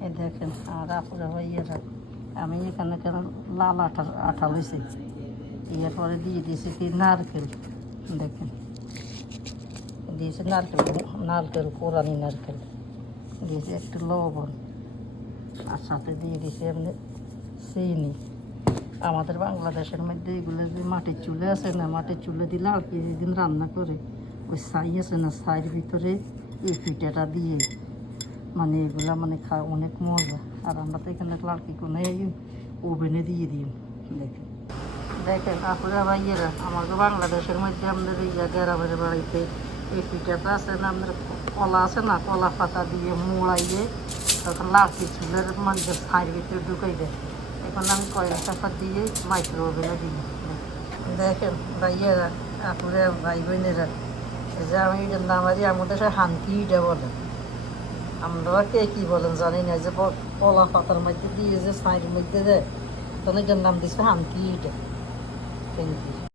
এই দেখেন আর আপুরা ভাইয়েরা আমি এখানে কেন লাল আঠা আঠা লইছি এরপরে দিয়ে দিয়েছি কি নারকেল দেখেন দিয়েছি নারকেল নারকেল কোরানি নারকেল দিয়েছি একটু লবণ আর সাথে দিয়ে দিয়েছি এমনি চিনি আমাদের বাংলাদেশের মধ্যে এগুলো যে মাটির চুলে আছে না মাটির চুলে দিলে আর কি যেদিন রান্না করে ওই ছাই আছে না ছাইয়ের ভিতরে এই পিঠাটা দিয়ে মানে এগুলা মানে খাওয়া অনেক মজা আর আমরা তো এখানে লাড়কি কোনে ওভেনে দিয়ে দিই দেখেন দেখেন আপনারা ভাইয়েরা আমাদের বাংলাদেশের মধ্যে আমাদের এই গ্রামের বাড়িতে এই পিঠাটা আছে না আমাদের কলা আছে না কলা পাতা দিয়ে মোড়াইয়ে তখন লাড়কি চুলের মধ্যে ছাইয়ের ভিতরে ঢুকাই দেয় এখন আমি কয়েক টাকা দিয়ে মাইক্রো ওভেনে দিই দেখেন ভাইয়েরা আপনারা ভাই বোনেরা যে আমি এটার নাম আর আমাদের সে হানকি এটা বলে আমরা কে কী বলেন জানি না যে কলা পাতার মধ্যে দিয়ে যে ছাইয়ের মধ্যে দেয় তখন এটার নাম দিচ্ছে হানকি এটা থ্যাংক ইউ